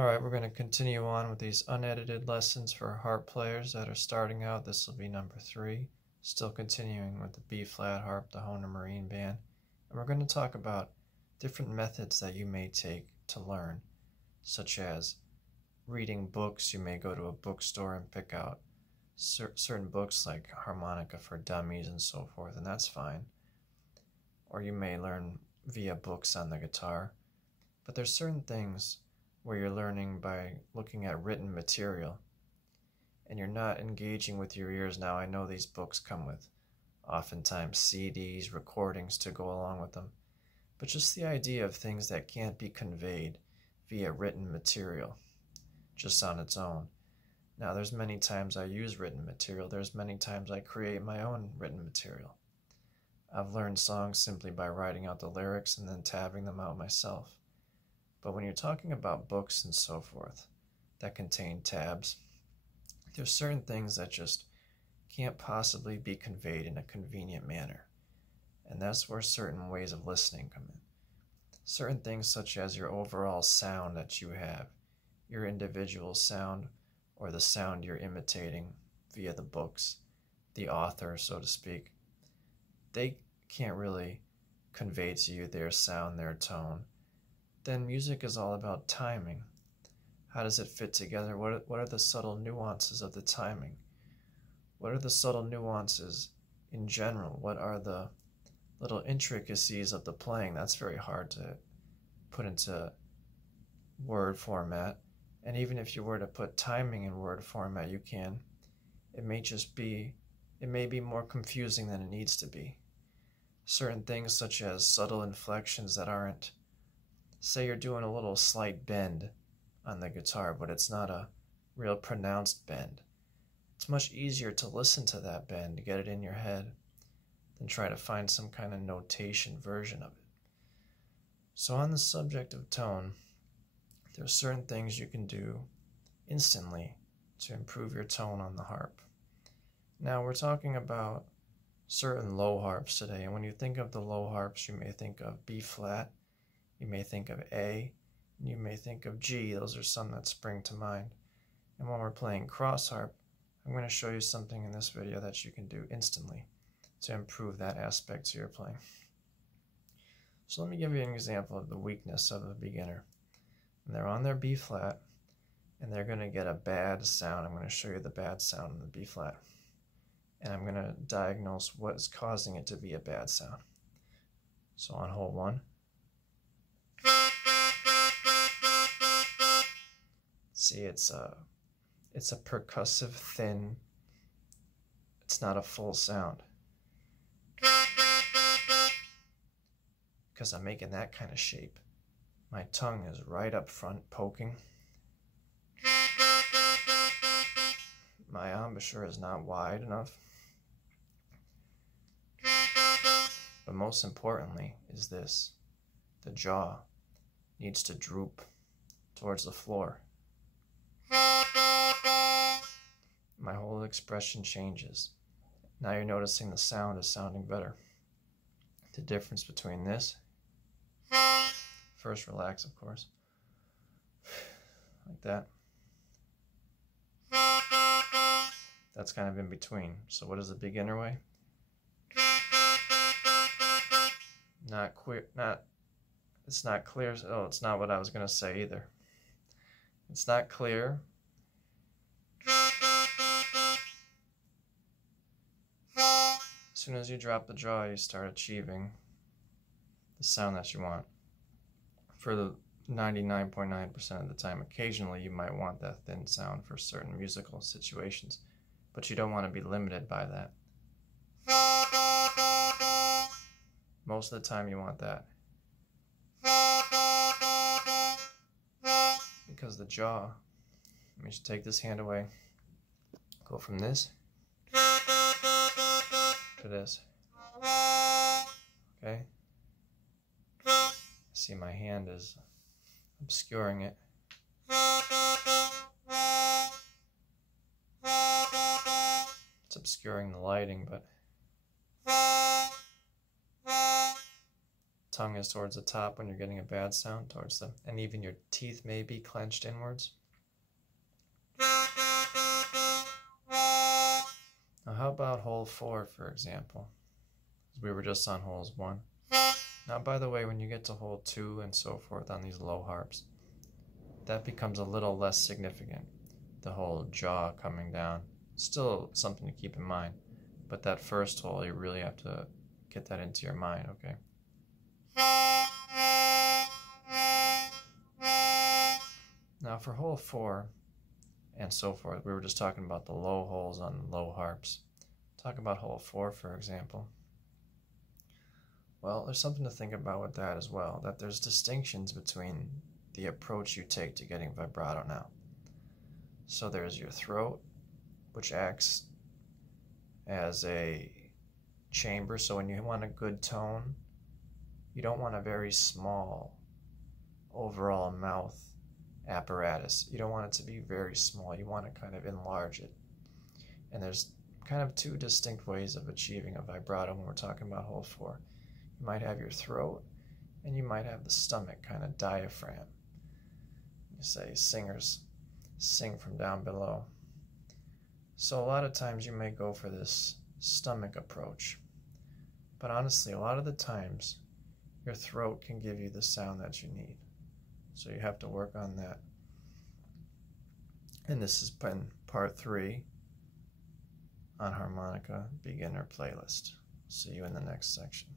Alright, we're going to continue on with these unedited lessons for harp players that are starting out. This will be number 3. Still continuing with the B-flat harp, the Hohner Marine Band. And we're going to talk about different methods that you may take to learn, such as reading books. You may go to a bookstore and pick out certain books like Harmonica for Dummies and so forth, and that's fine. Or you may learn via books on the guitar. But there's certain things where you're learning by looking at written material and you're not engaging with your ears. Now, I know these books come with oftentimes CDs, recordings to go along with them, but just the idea of things that can't be conveyed via written material just on its own. Now, there's many times I use written material. There's many times I create my own written material. I've learned songs simply by writing out the lyrics and then tabbing them out myself. But when you're talking about books and so forth that contain tabs, there's certain things that just can't possibly be conveyed in a convenient manner. And that's where certain ways of listening come in. Certain things such as your overall sound that you have, your individual sound, or the sound you're imitating via the books, the author, so to speak, they can't really convey to you their sound, their tone. Then music is all about timing. How does it fit together? What are the subtle nuances of the timing? What are the subtle nuances in general? What are the little intricacies of the playing? That's very hard to put into word format. And even if you were to put timing in word format, you can. It may be more confusing than it needs to be. Certain things such as subtle inflections that aren't, say you're doing a little slight bend on the guitar, but it's not a real pronounced bend. It's much easier to listen to that bend, to get it in your head, than try to find some kind of notation version of it. So on the subject of tone, there are certain things you can do instantly to improve your tone on the harp. Now we're talking about certain low harps today, and when you think of the low harps, you may think of B flat, you may think of A, and you may think of G. Those are some that spring to mind. And when we're playing cross harp, I'm going to show you something in this video that you can do instantly to improve that aspect to your playing. So let me give you an example of the weakness of a beginner. And they're on their B flat, and they're going to get a bad sound. I'm going to show you the bad sound in the B flat. And I'm going to diagnose what is causing it to be a bad sound. So on hole 1. See, it's a percussive thin, it's not a full sound. Because I'm making that kind of shape. My tongue is right up front poking. My embouchure is not wide enough. But most importantly is this. The jaw needs to droop towards the floor. My whole expression changes. Now you're noticing the sound is sounding better. The difference between this, first relax of course, like that. That's kind of in between. So what is the beginner way? It's not clear. Oh, it's not what I was going to say either. It's not clear. As soon as you drop the jaw, you start achieving the sound that you want. For the 99.9% of the time, occasionally you might want that thin sound for certain musical situations, but you don't want to be limited by that. Most of the time you want that. Because the jaw, let me just take this hand away, go from this to this. Okay? See, my hand is obscuring it. It's obscuring the lighting, but tongue is towards the top when you're getting a bad sound, and even your teeth may be clenched inwards. Now how about hole 4, for example? We were just on holes 1. Now, by the way, when you get to hole 2 and so forth on these low harps, that becomes a little less significant. The whole jaw coming down, still something to keep in mind, but that first hole, you really have to get that into your mind, okay? Now for hole 4 and so forth, we were just talking about the low holes on low harps. Talk about hole 4, for example. Well, there's something to think about with that as well, that there's distinctions between the approach you take to getting vibrato now. So there's your throat, which acts as a chamber. So when you want a good tone, you don't want a very small overall mouth apparatus. You don't want it to be very small. You want to kind of enlarge it. And there's kind of 2 distinct ways of achieving a vibrato when we're talking about hole 4. You might have your throat, and you might have the stomach, kind of diaphragm. You say singers sing from down below. So a lot of times you may go for this stomach approach. But honestly, a lot of the times, your throat can give you the sound that you need. So you have to work on that. And this has been part 3 on Harmonica Beginner Playlist. See you in the next section.